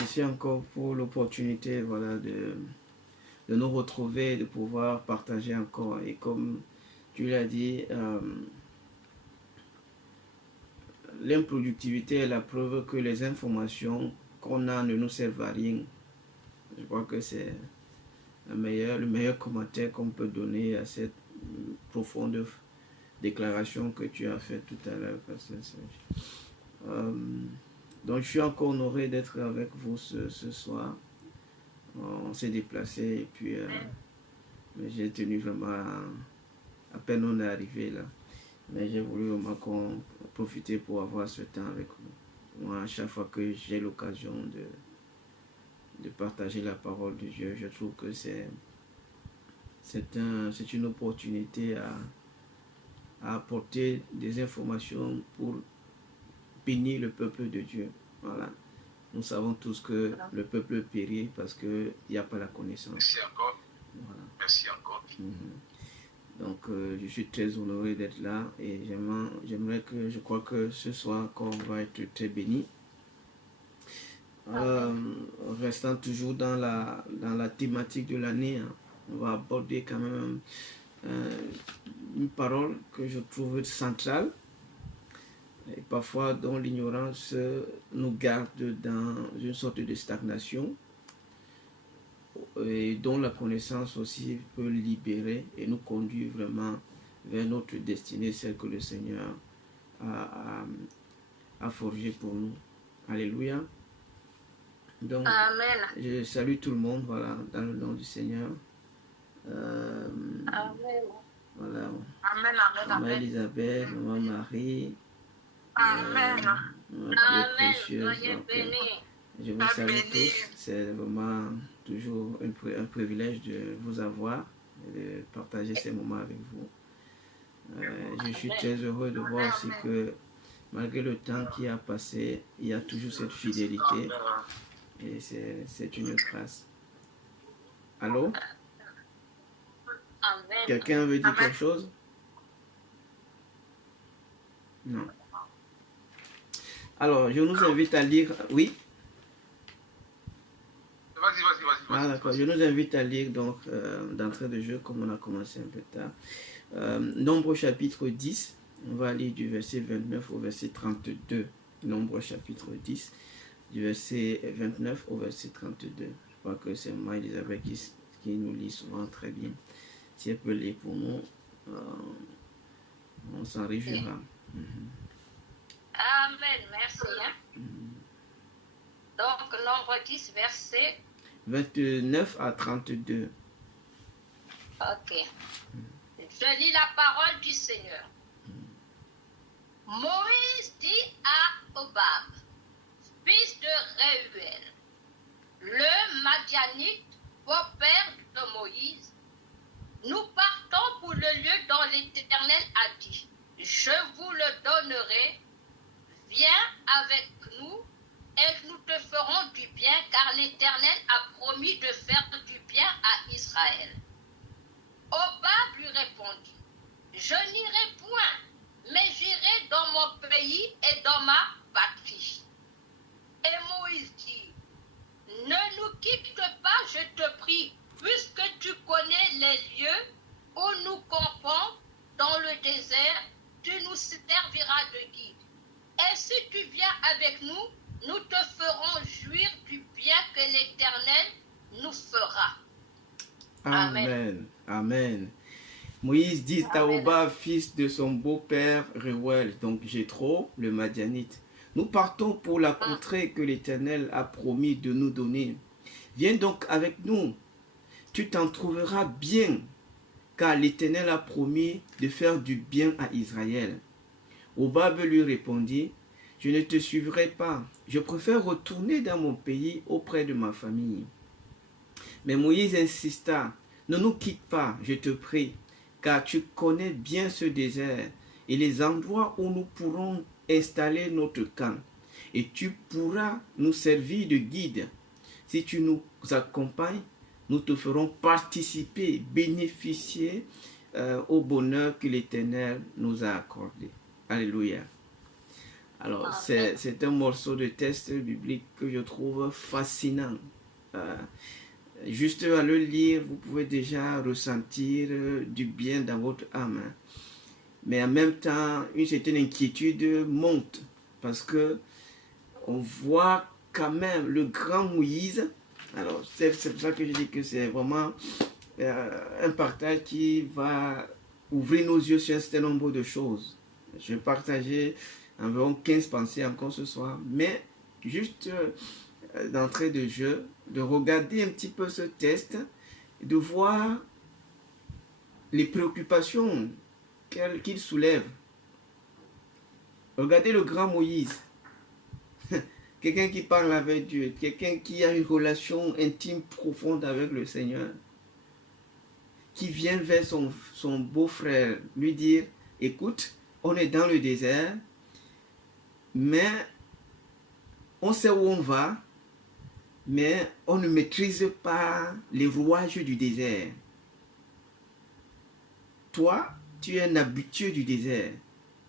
merci encore pour l'opportunité, voilà, de nous retrouver, de pouvoir partager encore. Et comme tu l'as dit, l'improductivité est la preuve que les informations qu'on a ne nous servent à rien. Je crois que c'est le meilleur commentaire qu'on peut donner à cette profonde déclaration que tu as faite tout à l'heure, Pasteur Serge. Donc je suis encore honoré d'être avec vous ce soir. On s'est déplacé et puis j'ai tenu vraiment à peine on est arrivé là. Mais j'ai voulu vraiment qu'on profiter pour avoir ce temps avec vous. Moi, à chaque fois que j'ai l'occasion de partager la parole de Dieu, je trouve que c'est une opportunité à apporter des informations pour bénir le peuple de Dieu. Voilà. Nous savons tous que le peuple périt parce qu'il n'y a pas la connaissance. Merci encore. Voilà. Merci encore. Donc, je suis très honoré d'être là et je crois que ce soir encore, on va être très béni. Restant toujours dans la thématique de l'année, hein, on va aborder quand même une parole que je trouve centrale et parfois dont l'ignorance nous garde dans une sorte de stagnation et dont la connaissance aussi peut libérer et nous conduire vraiment vers notre destinée, celle que le Seigneur a forgée pour nous. Alléluia. Donc, Amen. Je salue tout le monde, voilà, dans le nom du Seigneur. Amen. Voilà. Amen. Maman Elisabeth, Maman Marie. Amen. Amen. Je vous salue tous. C'est vraiment toujours un privilège de vous avoir et de partager ces moments avec vous. Je suis très heureux de voir aussi que malgré le temps qui a passé, il y a toujours cette fidélité. Et c'est une grâce. Allô? Quelqu'un veut dire quelque chose? Non. Alors, je nous invite à lire... Oui? Vas-y. Ah, d'accord. Je nous invite à lire donc d'entrée de jeu, comme on a commencé un peu tard. Nombre chapitre 10. On va aller du verset 29 au verset 32. Nombre chapitre 10. Du verset 29 au verset 32. Je crois que c'est moi, Elisabeth, qui nous lit souvent très bien. Si elle peut lire pour nous, on s'en réjouira. Amen, merci. Donc, nombre 10, verset 29 à 32. Ok. Je lis la parole du Seigneur. Moïse dit à Hobab, fils de Réuel, le Madianite, beau-père de Moïse, nous partons pour le lieu dont l'Éternel a dit, je vous le donnerai, viens avec nous et nous te ferons du bien, car l'Éternel a promis de faire du bien à Israël. Hobab lui répondit, je n'irai point, mais j'irai dans mon pays et dans ma patrie. Et Moïse dit, ne nous quitte pas, je te prie, puisque tu connais les lieux où nous campons dans le désert, tu nous serviras de guide. Et si tu viens avec nous, nous te ferons jouir du bien que l'Éternel nous fera. Amen. Amen. Moïse dit à Hobab, fils de son beau-père Réuel, donc Jéthro, le Madianite, nous partons pour la contrée que l'Éternel a promis de nous donner. Viens donc avec nous, tu t'en trouveras bien, car l'Éternel a promis de faire du bien à Israël. Hobab lui répondit, je ne te suivrai pas, je préfère retourner dans mon pays auprès de ma famille. Mais Moïse insista, ne nous quitte pas, je te prie, car tu connais bien ce désert et les endroits où nous pourrons installer notre camp. Et tu pourras nous servir de guide. Si tu nous accompagnes, nous te ferons participer, bénéficier au bonheur que l'Éternel nous a accordé. Alléluia. Alors, c'est un morceau de texte biblique que je trouve fascinant. Juste à le lire, vous pouvez déjà ressentir du bien dans votre âme. Mais en même temps, une certaine inquiétude monte parce que on voit quand même le grand Moïse. Alors, c'est pour ça que je dis que c'est vraiment un partage qui va ouvrir nos yeux sur un certain nombre de choses. Je vais partager environ 15 pensées encore ce soir, mais juste d'entrée de jeu, de regarder un petit peu ce test, de voir les préoccupations qu'il soulève. Regardez le grand Moïse, quelqu'un qui parle avec Dieu, quelqu'un qui a une relation intime profonde avec le Seigneur, qui vient vers son beau-frère lui dire, écoute, on est dans le désert, mais on sait où on va, mais on ne maîtrise pas les rouages du désert. Toi, tu es un habitué du désert,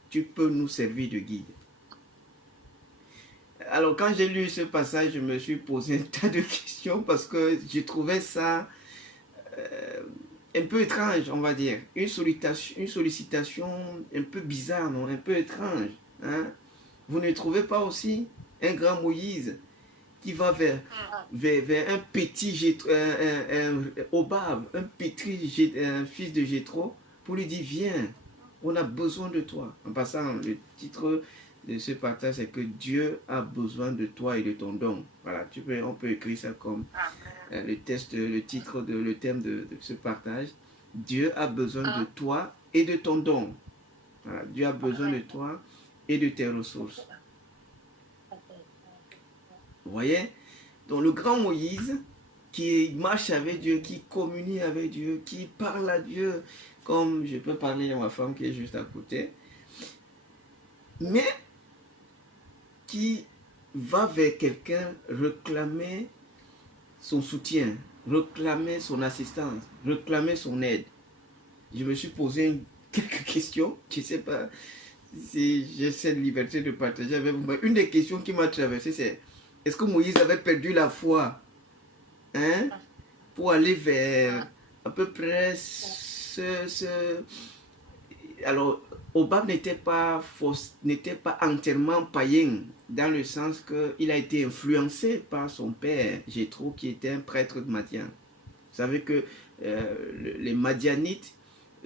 tu peux nous servir de guide. Alors quand j'ai lu ce passage, je me suis posé un tas de questions parce que j'ai trouvé ça un peu étrange, on va dire. Une sollicitation un peu bizarre, non? Un peu étrange. Hein? Vous ne trouvez pas aussi un grand Moïse qui va vers un petit Hobab, un petit fils de Jéthro, pour lui dire, viens, on a besoin de toi. En passant, le titre de ce partage, c'est que Dieu a besoin de toi et de ton don. Voilà, on peut écrire ça comme le thème de ce partage. Dieu a besoin de toi et de ton don. Voilà, Dieu a besoin de toi et de tes ressources. Vous voyez? Donc le grand Moïse qui marche avec Dieu, qui communie avec Dieu, qui parle à Dieu, comme je peux parler à ma femme qui est juste à côté, mais qui va vers quelqu'un réclamer son soutien, réclamer son assistance, réclamer son aide. Je me suis posé quelques questions, je ne sais pas si j'ai cette liberté de partager avec vous, mais une des questions qui m'a traversé, c'est est-ce que Moïse avait perdu la foi, hein, pour aller vers à peu près Alors, Hobab n'était pas entièrement païen, dans le sens qu'il a été influencé par son père, Jéthro, qui était un prêtre de Madian. Vous savez que les Madianites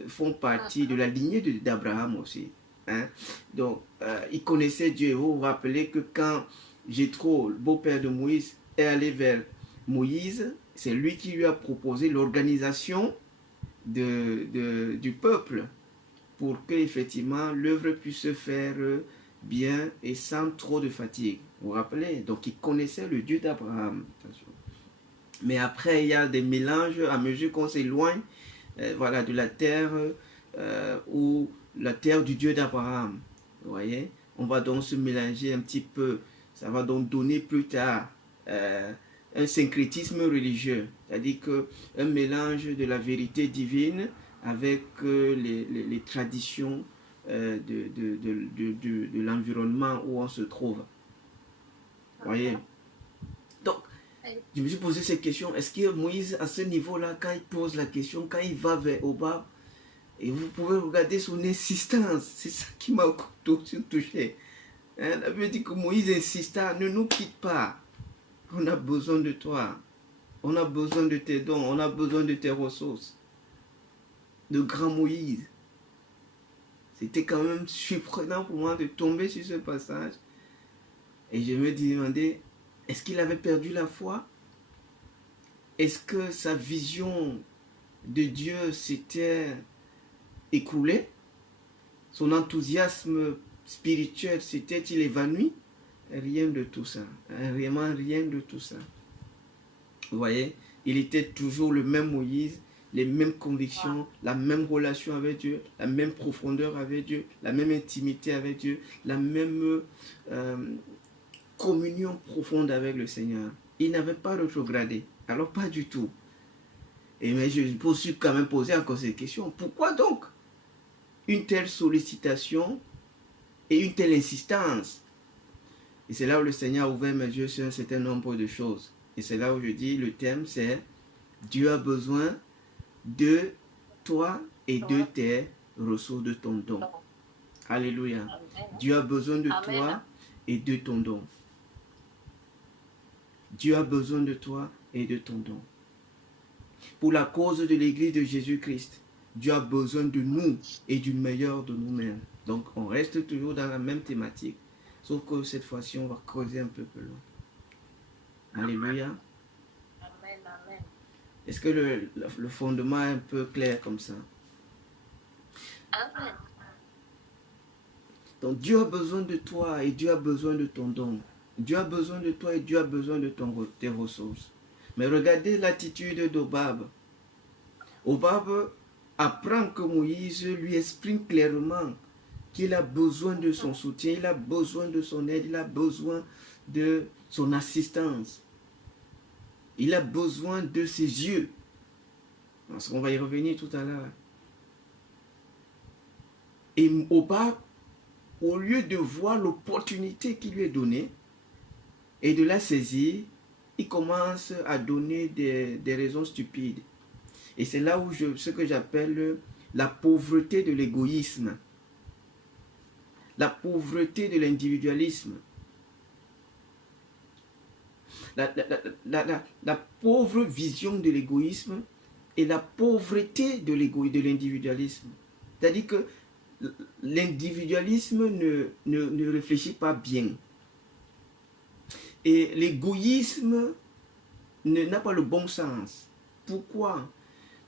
font partie de la lignée d'Abraham aussi. Hein? Donc, ils connaissaient Dieu. Vous vous rappelez que quand Jéthro, le beau-père de Moïse, est allé vers Moïse, c'est lui qui lui a proposé l'organisation du peuple pour que effectivement l'œuvre puisse se faire bien et sans trop de fatigue. Vous vous rappelez? Donc, il connaissait le Dieu d'Abraham. Mais après, il y a des mélanges à mesure qu'on s'éloigne voilà, de la terre ou la terre du Dieu d'Abraham. Vous voyez? On va donc se mélanger un petit peu. Ça va donc donner plus tard un syncrétisme religieux. C'est-à-dire qu'un mélange de la vérité divine avec les traditions de l'environnement où on se trouve. Vous voyez? Donc, je me suis posé cette question. Est-ce que Moïse, à ce niveau-là, quand il pose la question, quand il va vers Hobab, et vous pouvez regarder son insistance, c'est ça qui m'a touché. Hein, la Bible dit que Moïse insista, ne nous quitte pas. On a besoin de toi. On a besoin de tes dons. On a besoin de tes ressources. De grand Moïse. C'était quand même surprenant pour moi de tomber sur ce passage. Et je me demandais, est-ce qu'il avait perdu la foi? Est-ce que sa vision de Dieu s'était écroulée? Son enthousiasme spirituel s'était-il évanoui? Rien de tout ça. Vraiment rien de tout ça. Vous voyez, il était toujours le même Moïse, les mêmes convictions, la même relation avec Dieu, la même profondeur avec Dieu, la même intimité avec Dieu, la même communion profonde avec le Seigneur. Il n'avait pas rétrogradé. Alors pas du tout. Mais je me suis quand même posé encore cette question. Pourquoi donc une telle sollicitation et une telle insistance Et c'est là où le Seigneur a ouvert mes yeux sur un certain nombre de choses. Et c'est là où je dis, le thème c'est Dieu a besoin de toi et de tes ressources, de ton don. Alléluia. Amen. Dieu a besoin de Amen. toi et de ton don. Dieu a besoin de toi et de ton don. Pour la cause de l'Église de Jésus-Christ, Dieu a besoin de nous et du meilleur de nous-mêmes. Donc, on reste toujours dans la même thématique, sauf que cette fois-ci, on va creuser un peu plus loin. Alléluia. Amen. Amen. Est-ce que le fondement est un peu clair comme ça? Amen. Donc, Dieu a besoin de toi et Dieu a besoin de ton don. Dieu a besoin de toi et Dieu a besoin de tes ressources. Mais regardez l'attitude d'Obab. Obab apprend que Moïse lui exprime clairement qu'il a besoin de son soutien, il a besoin de son aide, il a besoin de son assistance. Il a besoin de ses yeux. Parce qu'on va y revenir tout à l'heure. Et Obab, au lieu de voir l'opportunité qui lui est donnée et de la saisir, il commence à donner des raisons stupides. Et c'est là où ce que j'appelle la pauvreté de l'égoïsme, la pauvreté de l'individualisme, la pauvre vision de l'égoïsme et la pauvreté de l'individualisme. C'est-à-dire que l'individualisme ne réfléchit pas bien. Et l'égoïsme n'a pas le bon sens. Pourquoi?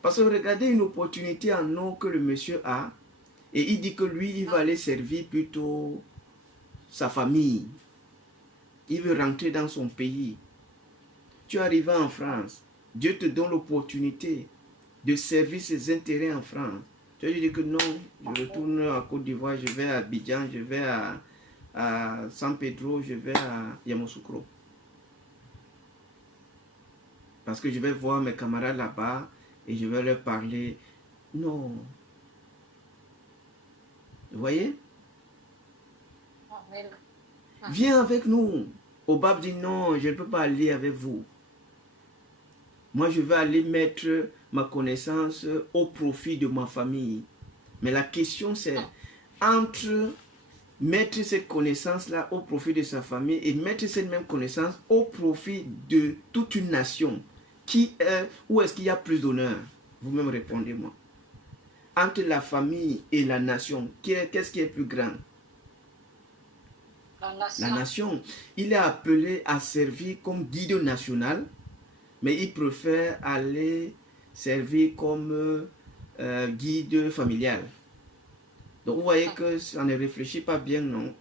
Parce que regardez une opportunité en or que le monsieur a, et il dit que lui, il va aller servir plutôt sa famille. Il veut rentrer dans son pays. Tu arrives en France, Dieu te donne l'opportunité de servir ses intérêts en France. Tu vas lui dire que non, je retourne à Côte d'Ivoire, je vais à Abidjan, je vais à San Pedro, je vais à Yamoussoukro. Parce que je vais voir mes camarades là-bas et je vais leur parler. Non. Vous voyez? Amen. Viens avec nous. Obab dit non, je ne peux pas aller avec vous. Moi, je vais aller mettre ma connaissance au profit de ma famille. Mais la question c'est, entre mettre cette connaissance-là au profit de sa famille et mettre cette même connaissance au profit de toute une nation, où est-ce qu'il y a plus d'honneur? Vous-même répondez-moi. Entre la famille et la nation, qu'est-ce qui est plus grand? La nation. Il est appelé à servir comme guide national, mais il préfère aller servir comme guide familial. Donc vous voyez que ça ne réfléchit pas bien, non?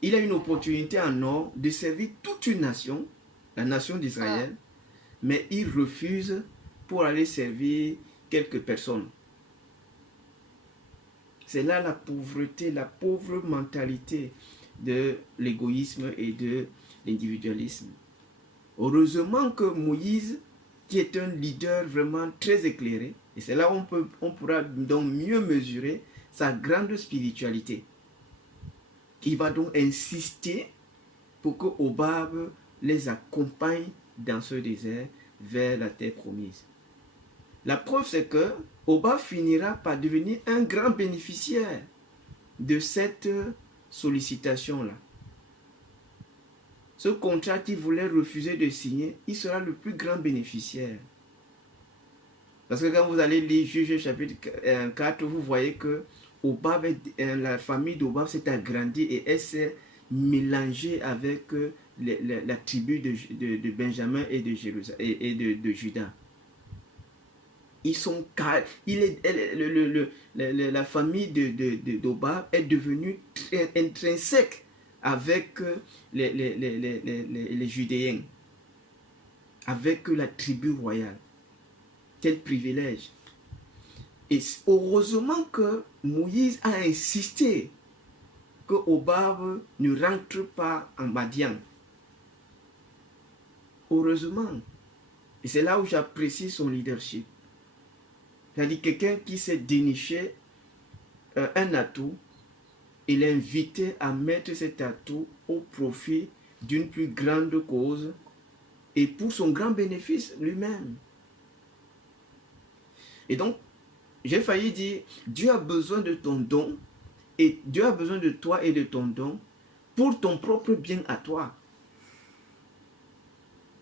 Il a une opportunité en or de servir toute une nation, la nation d'Israël, mais il refuse pour aller servir quelques personnes. C'est là la pauvreté, la pauvre mentalité de l'égoïsme et de l'individualisme. Heureusement que Moïse, qui est un leader vraiment très éclairé, et c'est là où on pourra donc mieux mesurer sa grande spiritualité, qui va donc insister pour que Obab les accompagne dans ce désert vers la terre promise. La preuve, c'est que Obab finira par devenir un grand bénéficiaire de cette sollicitation-là. Ce contrat qu'il voulait refuser de signer, il sera le plus grand bénéficiaire. Parce que quand vous allez lire Juge chapitre 4, vous voyez que Obab, la famille d'Obab s'est agrandie et elle s'est mélangée avec la tribu de Benjamin et de Jérusalem et de Juda. Ils sont la famille d'Obab est devenue intrinsèque avec les Judéens, avec la tribu royale. Quel privilège! Et heureusement que Moïse a insisté que Obab ne rentre pas en Madian. Heureusement. Et c'est là où j'apprécie son leadership. C'est-à-dire quelqu'un qui s'est déniché un atout il invitait à mettre cet atout au profit d'une plus grande cause et pour son grand bénéfice lui-même. Et donc, j'ai failli dire, Dieu a besoin de ton don et Dieu a besoin de toi et de ton don pour ton propre bien à toi.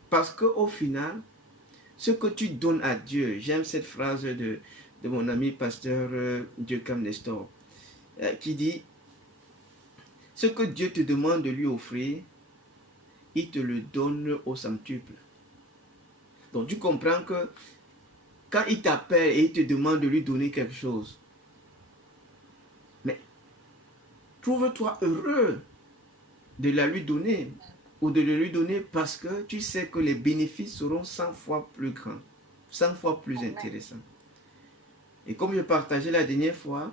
Parce qu'au final, ce que tu donnes à Dieu, j'aime cette phrase de mon ami pasteur Dieu-Cam Nestor, qui dit, ce que Dieu te demande de lui offrir, il te le donne au centuple. Donc tu comprends que quand il t'appelle et il te demande de lui donner quelque chose, mais trouve-toi heureux de la lui donner ou de le lui donner parce que tu sais que les bénéfices seront 100 fois plus grands, 100 fois plus intéressants. Et comme je partageais la dernière fois,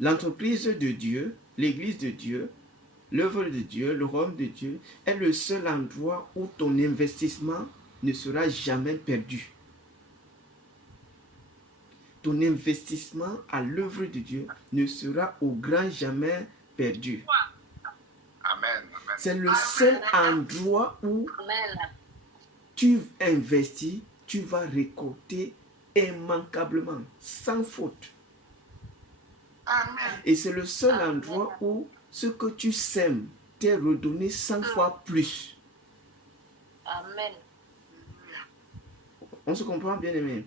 l'entreprise de Dieu, l'église de Dieu, l'œuvre de Dieu, le royaume de Dieu est le seul endroit où ton investissement ne sera jamais perdu. Ton investissement à l'œuvre de Dieu ne sera au grand jamais perdu. Amen. C'est le seul endroit où tu investis, tu vas récolter immanquablement, sans faute. Amen. Et c'est le seul endroit où ce que tu sèmes t'est redonné 100 fois plus. Amen. On se comprend, bien aimé?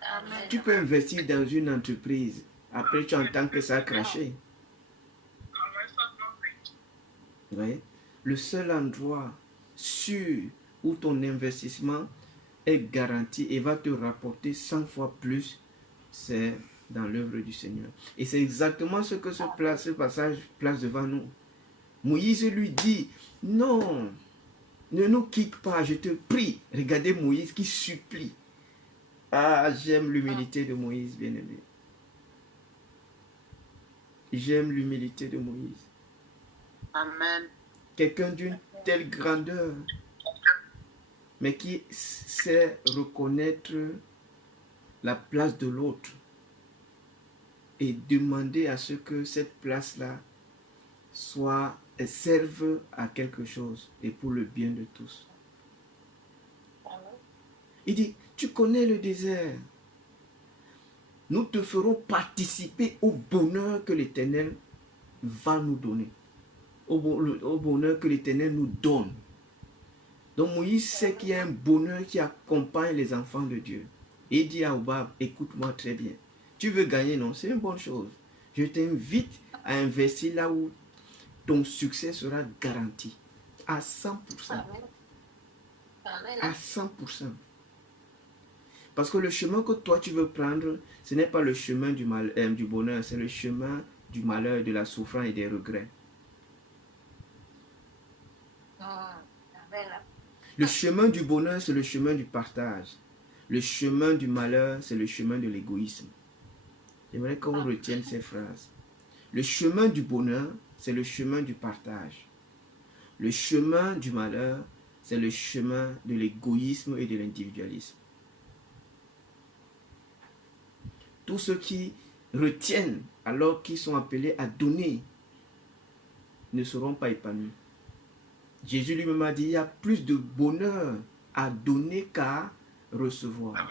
Amen. Tu peux investir dans une entreprise. Après, tu entends que ça a craché. Oui. Le seul endroit sûr où ton investissement est garanti et va te rapporter 100 fois plus, c'est dans l'œuvre du Seigneur. Et c'est exactement ce que ce passage place devant nous. Moïse lui dit, non, ne nous quitte pas, je te prie. Regardez Moïse qui supplie. Ah, j'aime l'humilité de Moïse, bien-aimé. J'aime l'humilité de Moïse. Amen. Quelqu'un d'une telle grandeur, mais qui sait reconnaître la place de l'autre et demander à ce que cette place-là serve à quelque chose et pour le bien de tous. Il dit, tu connais le désert. Nous te ferons participer au bonheur que l'Éternel va nous donner. Au bonheur que l'Éternel nous donne. Donc Moïse sait qu'il y a un bonheur qui accompagne les enfants de Dieu. Et il dit à Obab, écoute-moi très bien. Tu veux gagner, non? C'est une bonne chose. Je t'invite à investir là où ton succès sera garanti. À 100%. À 100%. Parce que le chemin que toi tu veux prendre, ce n'est pas le chemin du bonheur, c'est le chemin du malheur, de la souffrance et des regrets. Le chemin du bonheur, c'est le chemin du partage. Le chemin du malheur, c'est le chemin de l'égoïsme. J'aimerais qu'on retienne ces phrases. Le chemin du bonheur, c'est le chemin du partage. Le chemin du malheur, c'est le chemin de l'égoïsme et de l'individualisme. Tous ceux qui retiennent alors qu'ils sont appelés à donner ne seront pas épanouis. Jésus lui-même a dit, il y a plus de bonheur à donner qu'à recevoir.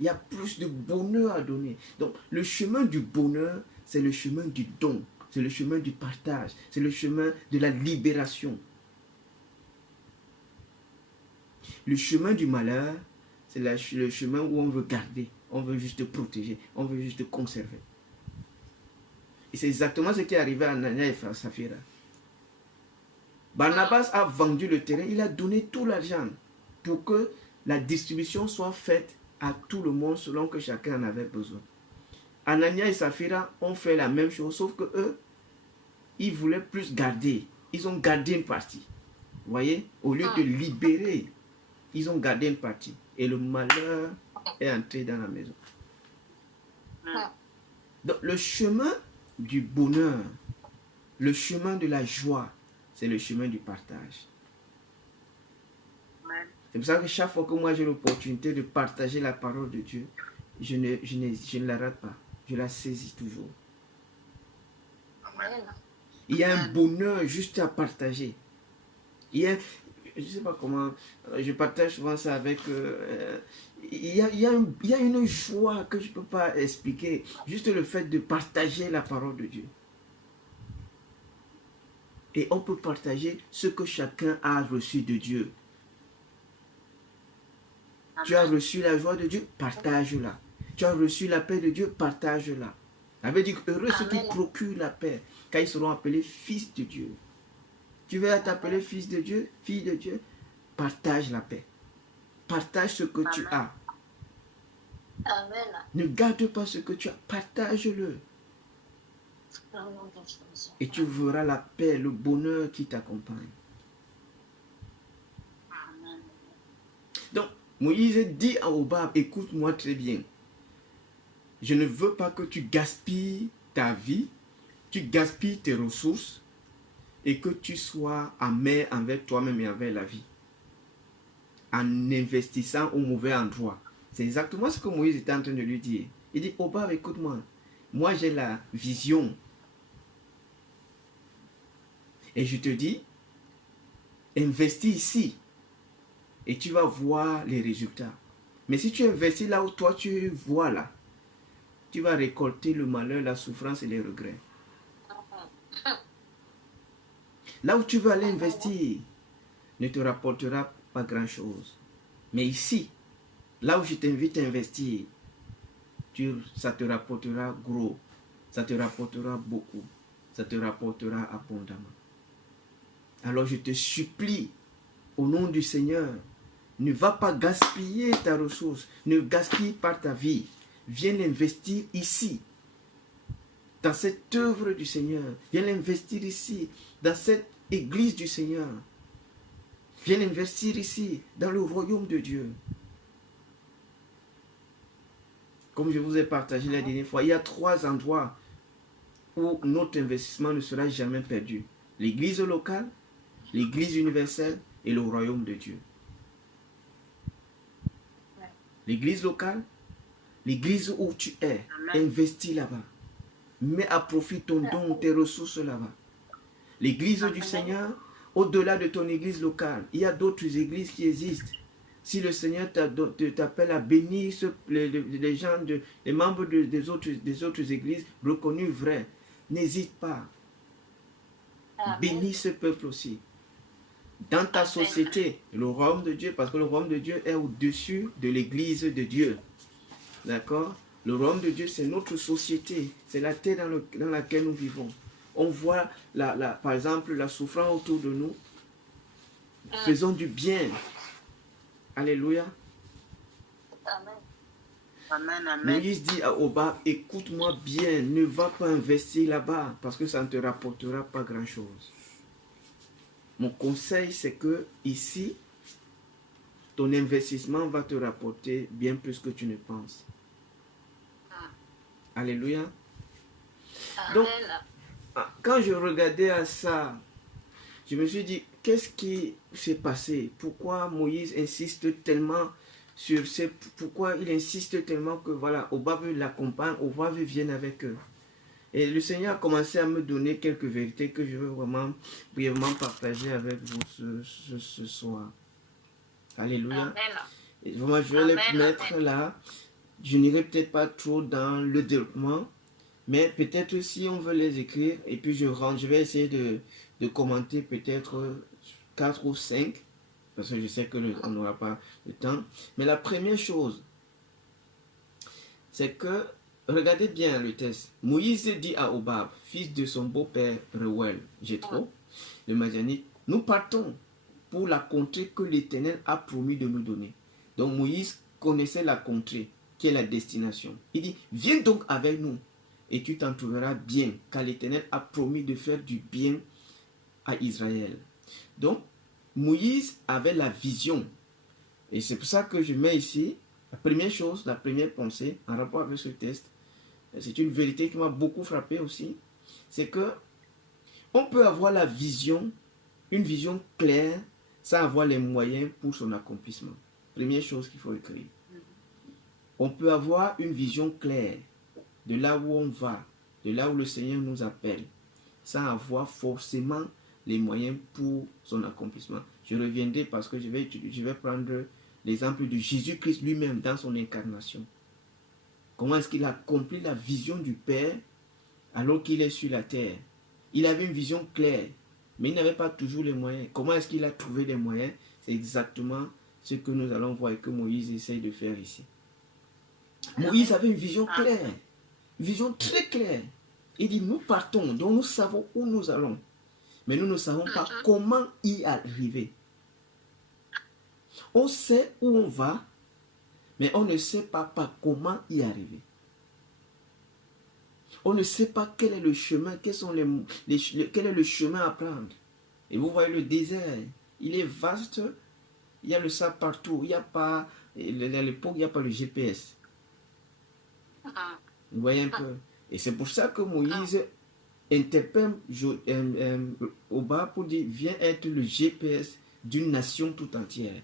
Il y a plus de bonheur à donner. Donc, le chemin du bonheur, c'est le chemin du don. C'est le chemin du partage. C'est le chemin de la libération. Le chemin du malheur, c'est le chemin où on veut garder. On veut juste protéger. On veut juste conserver. Et c'est exactement ce qui est arrivé à Anania et Saphira. Barnabas a vendu le terrain. Il a donné tout l'argent pour que la distribution soit faite à tout le monde selon que chacun en avait besoin. Anania et Saphira ont fait la même chose, sauf que eux, ils voulaient plus garder. Ils ont gardé une partie. Vous voyez? Au lieu de libérer, ils ont gardé une partie. Et le malheur est entré dans la maison. Donc le chemin du bonheur, le chemin de la joie, c'est le chemin du partage. C'est pour ça que chaque fois que moi j'ai l'opportunité de partager la parole de Dieu, je ne la rate pas. Je la saisis toujours. Amen. Il y a un bonheur juste à partager. Il y a, je ne sais pas comment, je partage souvent ça avec... il y a une joie que je ne peux pas expliquer. Juste le fait de partager la parole de Dieu. Et on peut partager ce que chacun a reçu de Dieu. Tu as reçu la joie de Dieu, partage-la. Tu as reçu la paix de Dieu, partage-la. Ça veut dire heureux ceux qui procurent la paix, car ils seront appelés fils de Dieu. Tu veux t'appeler fils de Dieu, fille de Dieu, partage la paix. Partage ce que tu as. Amen. Ne garde pas ce que tu as, partage-le. Et tu verras la paix, le bonheur qui t'accompagne. Donc, Moïse dit à Obab, écoute-moi très bien. Je ne veux pas que tu gaspilles ta vie, tu gaspilles tes ressources et que tu sois amer envers toi-même et envers la vie. En investissant au mauvais endroit. C'est exactement ce que Moïse était en train de lui dire. Il dit, Obab, écoute-moi. Moi, j'ai la vision. Et je te dis, investis ici. Et tu vas voir les résultats. Mais si tu investis là où toi tu vois là, tu vas récolter le malheur, la souffrance et les regrets. Là où tu veux aller investir ne te rapportera pas grand-chose. Mais ici, là où je t'invite à investir, ça te rapportera gros. Ça te rapportera beaucoup. Ça te rapportera abondamment. Alors je te supplie, au nom du Seigneur, ne va pas gaspiller ta ressource. Ne gaspille pas ta vie. Viens l'investir ici. Dans cette œuvre du Seigneur. Viens l'investir ici. Dans cette église du Seigneur. Viens l'investir ici. Dans le royaume de Dieu. Comme je vous ai partagé la dernière fois, il y a 3 endroits où notre investissement ne sera jamais perdu. L'église locale, l'église universelle et le royaume de Dieu. L'église locale, l'église où tu es, investis là-bas. Mets à profit ton don, tes ressources là-bas. L'église du Seigneur, au-delà de ton église locale, il y a d'autres églises qui existent. Si le Seigneur t'appelle à bénir les gens, les membres des autres églises reconnus vrais, n'hésite pas. Bénis ce peuple aussi. Dans ta société, le royaume de Dieu, parce que le royaume de Dieu est au-dessus de l'église de Dieu. D'accord? Le royaume de Dieu, c'est notre société. C'est la terre dans laquelle nous vivons. On voit, par exemple, la souffrance autour de nous. Faisons du bien. Alléluia. Amen. Amen, amen. Moïse dit à Obab, écoute-moi bien, ne va pas investir là-bas parce que ça ne te rapportera pas grand-chose. Mon conseil, c'est que ici, ton investissement va te rapporter bien plus que tu ne penses. Alléluia. Donc, quand je regardais à ça, je me suis dit, qu'est-ce qui s'est passé? Pourquoi Moïse insiste tellement sur pourquoi il insiste tellement que voilà, Obab l'accompagne, Obab vienne avec eux. Et le Seigneur a commencé à me donner quelques vérités que je veux vraiment brièvement partager avec vous ce soir. Alléluia. Et vraiment, je vais les mettre là. Je n'irai peut-être pas trop dans le développement, mais peut-être si on veut les écrire, et puis je vais essayer de commenter peut-être 4 ou 5, parce que je sais qu'on n'aura pas le temps. Mais la première chose, c'est que, regardez bien le texte. Moïse dit à Obab, fils de son beau-père Reuel, Jéthro, le Madianite, nous partons pour la contrée que l'Éternel a promis de nous donner. Donc Moïse connaissait la contrée, qui est la destination. Il dit, viens donc avec nous et tu t'en trouveras bien, car l'Éternel a promis de faire du bien à Israël. Donc, Moïse avait la vision. Et c'est pour ça que je mets ici, la première chose, la première pensée, en rapport avec ce texte, c'est une vérité qui m'a beaucoup frappé aussi, c'est que on peut avoir la vision, une vision claire, sans avoir les moyens pour son accomplissement. Première chose qu'il faut écrire. On peut avoir une vision claire de là où on va, de là où le Seigneur nous appelle, sans avoir forcément les moyens pour son accomplissement. Je reviendrai parce que je vais prendre l'exemple de Jésus-Christ lui-même dans son incarnation. Comment est-ce qu'il a accompli la vision du Père alors qu'il est sur la terre? Il avait une vision claire, mais il n'avait pas toujours les moyens. Comment est-ce qu'il a trouvé les moyens? C'est exactement ce que nous allons voir et que Moïse essaye de faire ici. Moïse avait une vision claire, une vision très claire. Il dit, nous partons, donc nous savons où nous allons, mais nous ne savons pas comment y arriver. On sait où on va, mais on ne sait pas par comment y arriver. On ne sait pas quel est le chemin, quel est le chemin à prendre. Et vous voyez le désert, il est vaste, il y a le sable partout, il n'y a pas, à l'époque, il n'y a pas le GPS. Vous voyez un peu. Et c'est pour ça que Moïse interpelle Hobab pour dire, viens être le GPS d'une nation tout entière.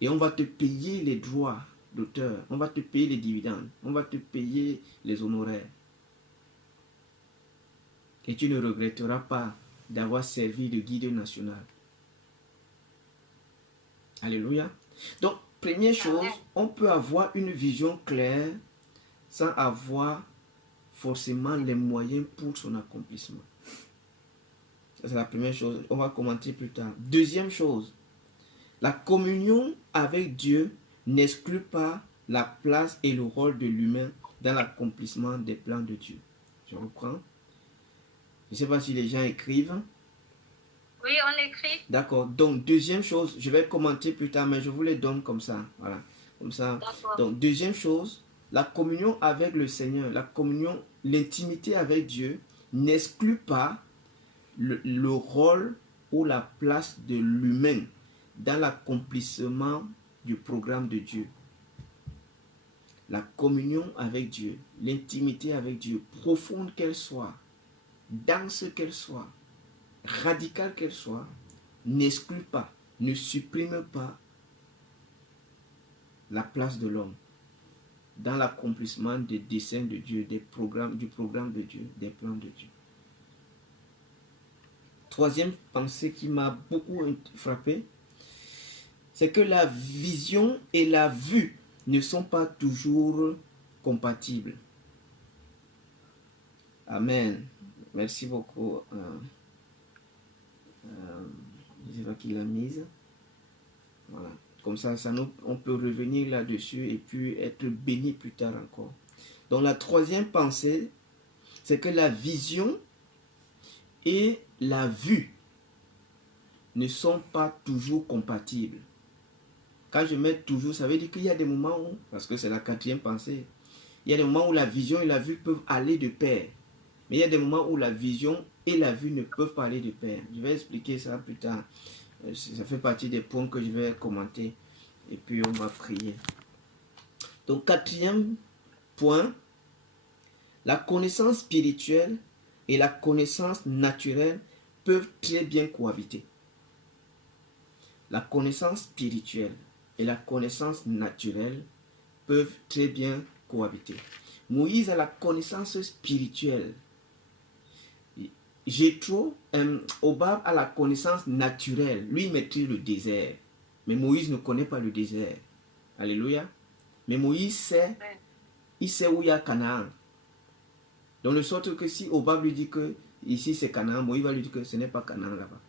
Et on va te payer les droits d'auteur, on va te payer les dividendes, on va te payer les honoraires. Et tu ne regretteras pas d'avoir servi de guide national. Alléluia. Donc, première chose, on peut avoir une vision claire sans avoir forcément les moyens pour son accomplissement. Ça, c'est la première chose. On va commenter plus tard. Deuxième chose, la communion avec Dieu n'exclut pas la place et le rôle de l'humain dans l'accomplissement des plans de Dieu. Je reprends. Je ne sais pas si les gens écrivent. Oui, on écrit. D'accord. Donc, deuxième chose, je vais commenter plus tard, mais je vous les donne comme ça. Voilà. Comme ça. Donc, deuxième chose, la communion avec le Seigneur, la communion, l'intimité avec Dieu n'exclut pas le rôle ou la place de l'humain dans l'accomplissement du programme de Dieu. La communion avec Dieu, l'intimité avec Dieu, profonde qu'elle soit, dense qu'elle soit, radicale qu'elle soit, n'exclut pas, ne supprime pas la place de l'homme dans l'accomplissement des desseins de Dieu, du programme de Dieu, des plans de Dieu. Troisième pensée qui m'a beaucoup frappé, c'est que la vision et la vue ne sont pas toujours compatibles. Amen. Merci beaucoup. Je sais pas qui l'a mise. Voilà. Comme ça, on peut revenir là-dessus et puis être béni plus tard encore. Donc la troisième pensée, c'est que la vision et la vue ne sont pas toujours compatibles. Quand je mets toujours, ça veut dire qu'il y a des moments où, parce que c'est la quatrième pensée, il y a des moments où la vision et la vue peuvent aller de pair. Mais il y a des moments où la vision et la vue ne peuvent pas aller de pair. Je vais expliquer ça plus tard. Ça fait partie des points que je vais commenter. Et puis on va prier. Donc, quatrième point, la connaissance spirituelle et la connaissance naturelle peuvent très bien cohabiter. La connaissance spirituelle et la connaissance naturelle peuvent très bien cohabiter. Moïse a la connaissance spirituelle. Jéthro, Hobab a la connaissance naturelle. Lui, il maîtrise le désert. Mais Moïse ne connaît pas le désert. Alléluia. Mais Moïse sait, il sait où il y a Canaan. Donc, de sorte que si Hobab lui dit que ici c'est Canaan, Moïse va lui dire que ce n'est pas Canaan là-bas.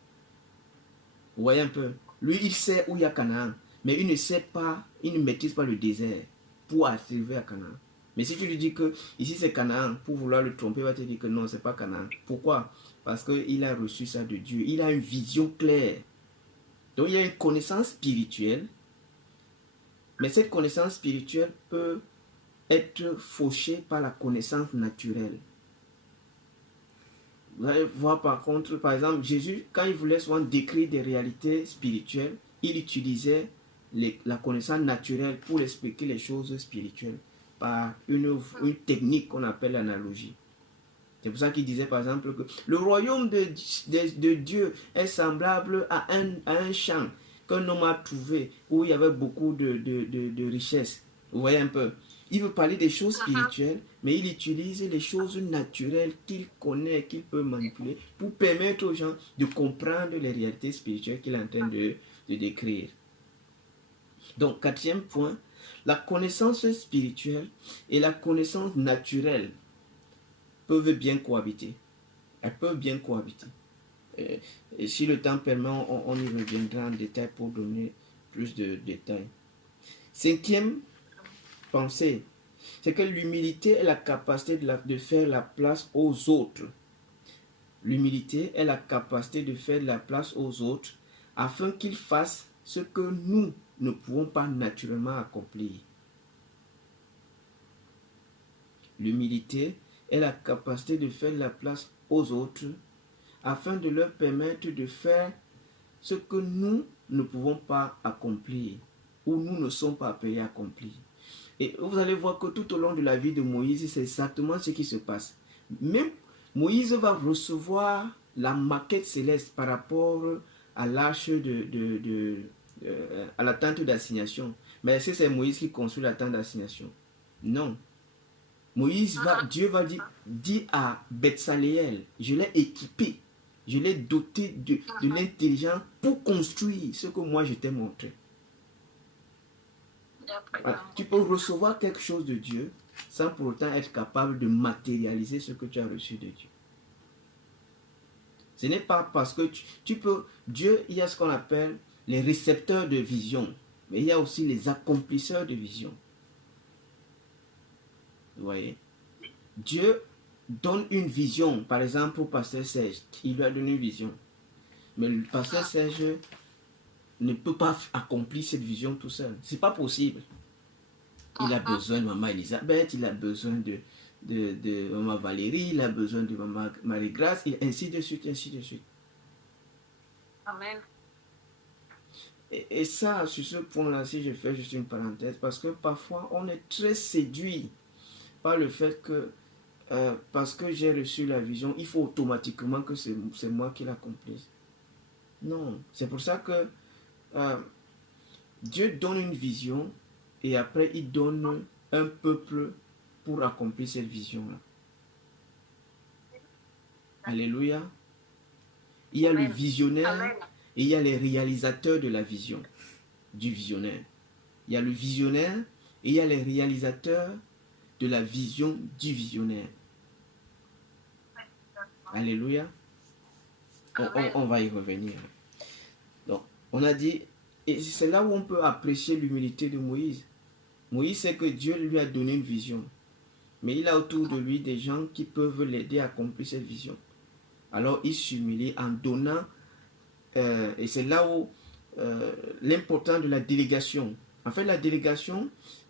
Vous voyez un peu. Lui, il sait où il y a Canaan. Mais il ne sait pas, il ne maîtrise pas le désert pour arriver à Canaan. Mais si tu lui dis que ici c'est Canaan, pour vouloir le tromper, il va te dire que non, c'est pas Canaan. Pourquoi? Parce qu'il a reçu ça de Dieu. Il a une vision claire. Donc il y a une connaissance spirituelle. Mais cette connaissance spirituelle peut être fauchée par la connaissance naturelle. Vous allez voir par contre, par exemple, Jésus, quand il voulait souvent décrire des réalités spirituelles, il utilisait la connaissance naturelle pour expliquer les choses spirituelles par une technique qu'on appelle l'analogie. C'est pour ça qu'il disait par exemple que le royaume de Dieu est semblable à un champ qu'un homme a trouvé où il y avait beaucoup de richesses. Vous voyez un peu. Il veut parler des choses spirituelles, mais il utilise les choses naturelles qu'il connaît, qu'il peut manipuler, pour permettre aux gens de comprendre les réalités spirituelles qu'il est en train de décrire. Donc, quatrième point, la connaissance spirituelle et la connaissance naturelle peuvent bien cohabiter. Elles peuvent bien cohabiter. Et si le temps permet, on y reviendra en détail pour donner plus de détails. Cinquième pensée, c'est que l'humilité est la capacité de faire la place aux autres. L'humilité est la capacité de faire la place aux autres afin qu'ils fassent ce que nous ne pouvons pas naturellement accomplir. L'humilité est la capacité de faire la place aux autres afin de leur permettre de faire ce que nous ne pouvons pas accomplir ou nous ne sommes pas appelés à accomplir. Et vous allez voir que tout au long de la vie de Moïse, c'est exactement ce qui se passe. Même Moïse va recevoir la maquette céleste par rapport à l'arche à la tente d'assignation. Mais est-ce que c'est Moïse qui construit la tente d'assignation? Non. Dieu va dire à Betsaléel, je l'ai équipé, je l'ai doté de l'intelligence pour construire ce que moi je t'ai montré. Voilà. Tu peux recevoir quelque chose de Dieu sans pour autant être capable de matérialiser ce que tu as reçu de Dieu. Ce n'est pas parce que Dieu, il y a ce qu'on appelle les récepteurs de vision, mais il y a aussi les accomplisseurs de vision. Vous voyez? Dieu donne une vision, par exemple au pasteur Serge, il lui a donné une vision. Mais le pasteur Serge ne peut pas accomplir cette vision tout seul. C'est pas possible. Il a besoin de maman Elisabeth, il a besoin de maman Valérie, il a besoin de maman Marie-Grâce, et ainsi de suite, ainsi de suite. Amen. Et ça, sur ce point-là, si je fais juste une parenthèse, parce que parfois on est très séduit par le fait que parce que j'ai reçu la vision, il faut automatiquement que c'est moi qui l'accomplisse. Non, c'est pour ça que Dieu donne une vision et après il donne un peuple pour accomplir cette vision-là. Alléluia. Il y a le visionnaire et il y a les réalisateurs de la vision, du visionnaire. Il y a le visionnaire et il y a les réalisateurs de la vision du visionnaire. Alléluia. On va y revenir. Donc, on a dit, et c'est là où on peut apprécier l'humilité de Moïse. Moïse sait que Dieu lui a donné une vision. Mais il a autour de lui des gens qui peuvent l'aider à accomplir cette vision. Alors il s'humilie en donnant, et c'est là où l'importance de la délégation. En fait, la délégation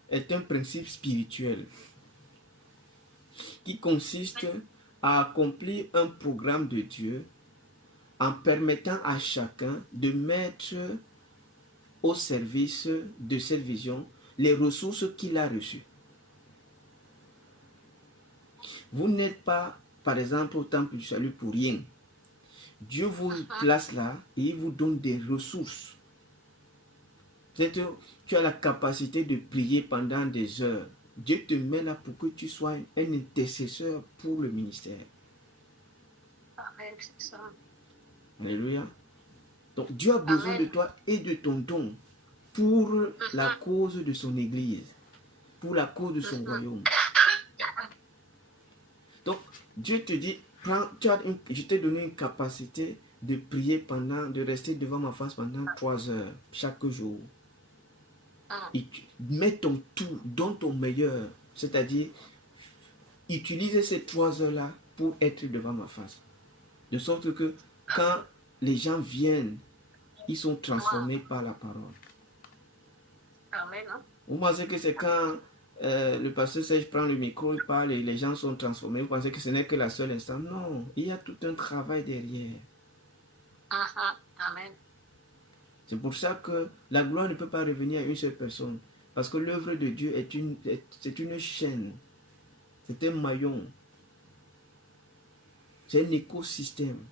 est un principe spirituel qui consiste à accomplir un programme de Dieu en permettant à chacun de mettre au service de cette vision les ressources qu'il a reçues. Vous n'êtes pas, par exemple, au temple du salut pour rien. Dieu vous place là et il vous donne des ressources. C'est-à-dire, tu as la capacité de prier pendant des heures. Dieu te met là pour que tu sois un intercesseur pour le ministère. Amen, c'est ça. Alléluia. Donc Dieu a besoin de toi et de ton don pour la cause de son église, pour la cause de son royaume. Donc Dieu te dit, je t'ai donné une capacité de prier de rester devant ma face pendant 3 heures chaque jour. Et mets ton tout, donne ton meilleur, c'est-à-dire utilise ces 3 heures-là pour être devant ma face. De sorte que quand les gens viennent, ils sont transformés par la parole. Amen. Vous pensez que c'est quand le pasteur Serge prend le micro, il parle et les gens sont transformés. Vous pensez que ce n'est que la seule instant? Non, il y a tout un travail derrière. Amen. C'est pour ça que la gloire ne peut pas revenir à une seule personne. Parce que l'œuvre de Dieu c'est une chaîne. C'est un maillon. C'est un écosystème.